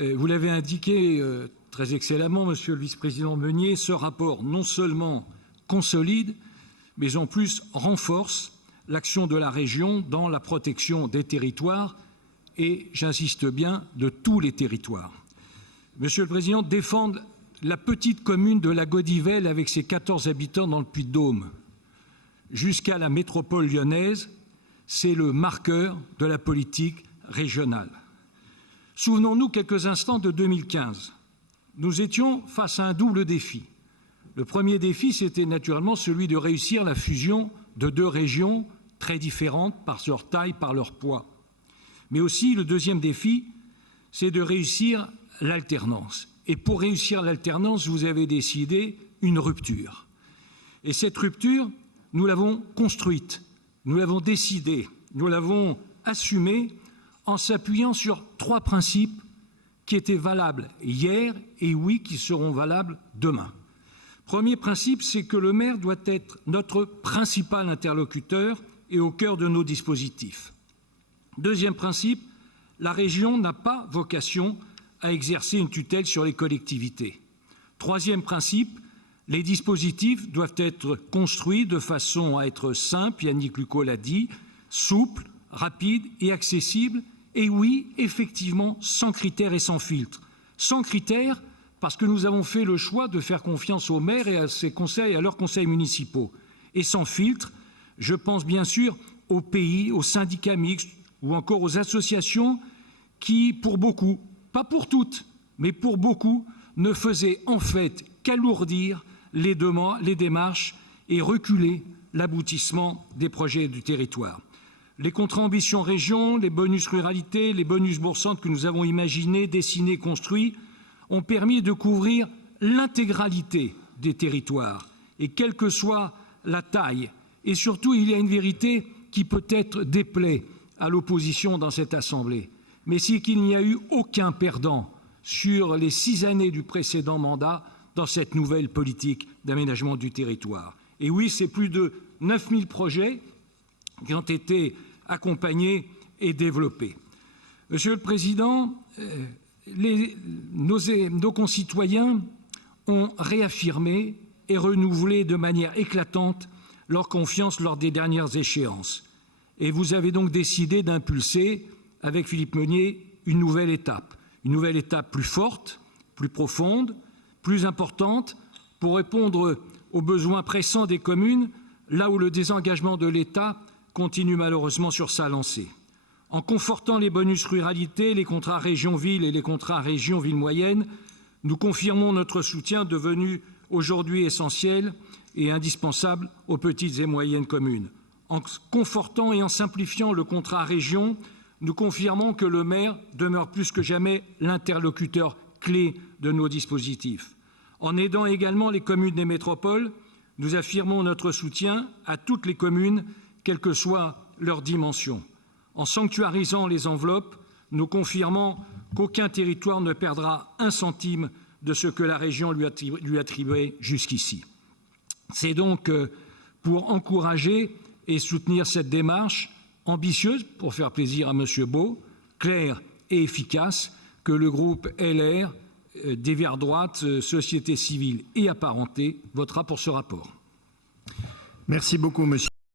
Vous l'avez indiqué très excellemment, Monsieur le vice-président Meunier, ce rapport non seulement consolide, mais en plus renforce l'action de la région dans la protection des territoires et, j'insiste bien, de tous les territoires. Monsieur le Président, défendre la petite commune de la Gaudivelle avec ses 14 habitants dans le Puy-de-Dôme jusqu'à la métropole lyonnaise, c'est le marqueur de la politique régionale. Souvenons-nous quelques instants de 2015. Nous étions face à un double défi. Le premier défi, c'était naturellement celui de réussir la fusion de deux régions très différentes par leur taille, par leur poids. Mais aussi, le deuxième défi, c'est de réussir l'alternance. Et pour réussir l'alternance, vous avez décidé une rupture. Et cette rupture, nous l'avons construite, nous l'avons décidée, nous l'avons assumée en s'appuyant sur trois principes qui étaient valables hier et oui, qui seront valables demain. Premier principe, c'est que le maire doit être notre principal interlocuteur et au cœur de nos dispositifs. Deuxième principe, la région n'a pas vocation à exercer une tutelle sur les collectivités. Troisième principe, les dispositifs doivent être construits de façon à être simples, Yannick Lucot l'a dit, souples, rapides et accessibles, et oui, effectivement, sans critères et sans filtres. Sans critères, parce que nous avons fait le choix de faire confiance aux maires et à ses conseils, à leurs conseils municipaux. Et sans filtre, je pense bien sûr aux pays, aux syndicats mixtes ou encore aux associations qui, pour beaucoup, pas pour toutes, mais pour beaucoup, ne faisaient en fait qu'alourdir les démarches et reculer l'aboutissement des projets du territoire. Les contrats ambition région, les bonus ruralité, les bonus bourg-centre que nous avons imaginés, dessinés, construits, ont permis de couvrir l'intégralité des territoires, et quelle que soit la taille. Et surtout, il y a une vérité qui peut-être déplaît à l'opposition dans cette Assemblée, mais c'est qu'il n'y a eu aucun perdant sur les 6 années du précédent mandat dans cette nouvelle politique d'aménagement du territoire. Et oui, c'est plus de 9000 projets qui ont été accompagnés et développés. Monsieur le Président, nos concitoyens ont réaffirmé et renouvelé de manière éclatante leur confiance lors des dernières échéances. Et vous avez donc décidé d'impulser, avec Philippe Meunier, une nouvelle étape plus forte, plus profonde, plus importante, pour répondre aux besoins pressants des communes, là où le désengagement de l'État continue malheureusement sur sa lancée. En confortant les bonus ruralité, les contrats région-ville et les contrats région-ville moyenne, nous confirmons notre soutien devenu aujourd'hui essentiel et indispensable aux petites et moyennes communes. En confortant et en simplifiant le contrat région, nous confirmons que le maire demeure plus que jamais l'interlocuteur clé de nos dispositifs. En aidant également les communes des métropoles, nous affirmons notre soutien à toutes les communes, quelle que soit leur dimension. En sanctuarisant les enveloppes, nous confirmons qu'aucun territoire ne perdra un centime de ce que la région lui attribuait jusqu'ici. C'est donc pour encourager et soutenir cette démarche ambitieuse, pour faire plaisir à M. Beau, claire et efficace, que le groupe LR, des Verts droite, société civile et apparentée, votera pour ce rapport. Merci beaucoup, monsieur.